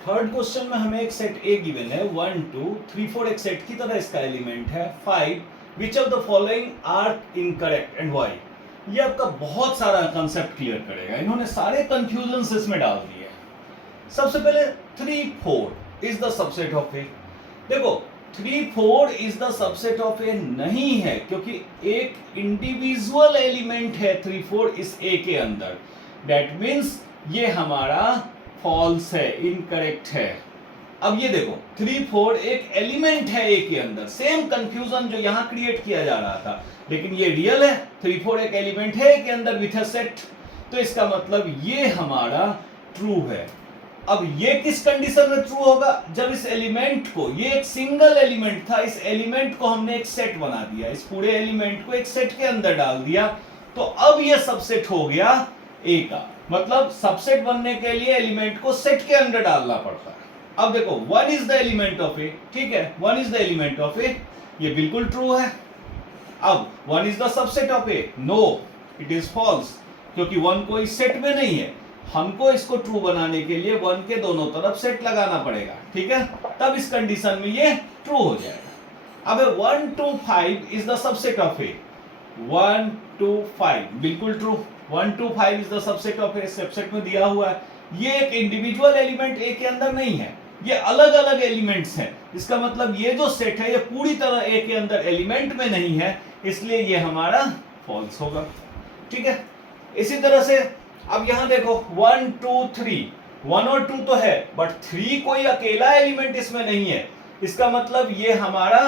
Third question में हमें एक सेट ए गिवन है 1 2 3 4 एक सेट की तरह इसका एलिमेंट है 5 which of the following are incorrect and why. ये आपका बहुत सारा कंसेप्ट क्लियर करेगा, इन्होंने सारे कंफ्यूजन इसमें डाल दिए। सबसे पहले 3 4 इज द सबसेट ऑफ ए। देखो 3 4 इज द सबसेट ऑफ ए नहीं है, क्योंकि एक इंडिविजुअल एलिमेंट है 3 4 इस ए के अंदर। दैट मीन्स ये हमारा फॉल्स है, इनकरेक्ट है। अब ये देखो 3 4 एक एलिमेंट है ए के अंदर, सेम कंफ्यूजन जो यहां क्रिएट किया जा रहा था, लेकिन ये रियल है। 3 4 एक एलिमेंट है ए के अंदर विथ अ सेट, तो इसका मतलब ये हमारा ट्रू है। अब ये किस कंडीशन में ट्रू होगा? जब इस एलिमेंट को, ये एक सिंगल एलिमेंट था, इस एलिमेंट को हमने एक सेट बना दिया, इस पूरे एलिमेंट को एक सेट के अंदर डाल दिया, तो अब ये सबसेट हो गया ए का। मतलब सबसेट बनने के लिए एलिमेंट को सेट के अंदर डालना पड़ता है। अब देखो 1 is the element of A, ठीक है, 1 is the element of A, ये बिल्कुल ट्रू है। अब 1 is the subset of A, no it is false, क्योंकि 1 कोई सेट में नहीं है। हमको इसको ट्रू बनाने के लिए 1 के दोनों तरफ सेट लगाना पड़ेगा, ठीक है, तब इस कंडीशन में ये ट्रू हो जाएगा। अब 1 2 5 इज द सबसेट ऑफ ए, 1 2 5 बिल्कुल true. 1 2 5 is the subset of A, subset में दिया हुआ है। ये एक इंडिविजुअल एलिमेंट ए के अंदर नहीं है, ये अलग अलग एलिमेंट्स हैं। इसका मतलब ये जो सेट है ये पूरी तरह ए के अंदर एलिमेंट में नहीं है, इसलिए ये हमारा फॉल्स होगा, ठीक है। इसी तरह से अब यहां देखो 1 2 3, 1 और 2 तो है, बट 3 कोई अकेला एलिमेंट इसमें नहीं है, इसका मतलब ये हमारा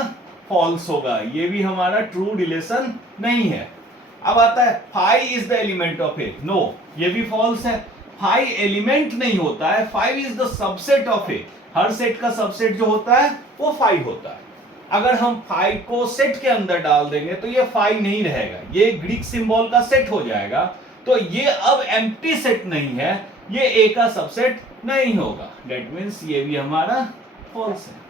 फॉल्स होगा, ये भी हमारा ट्रू रिलेशन नहीं है। अब आता है 5 is the element of A, no ये भी फॉल्स है। 5 एलिमेंट नहीं होता है, 5 is the subset of A. Her set का सबसेट जो होता है वो 5 होता है। अगर हम 5 को सेट के अंदर डाल देंगे तो ये 5 नहीं रहेगा, ये ग्रीक सिंबल का सेट हो जाएगा, तो ये अब एम्प्टी सेट नहीं है, ये ए का सबसेट नहीं होगा। दैट मीन्स ये भी हमारा फॉल्स है।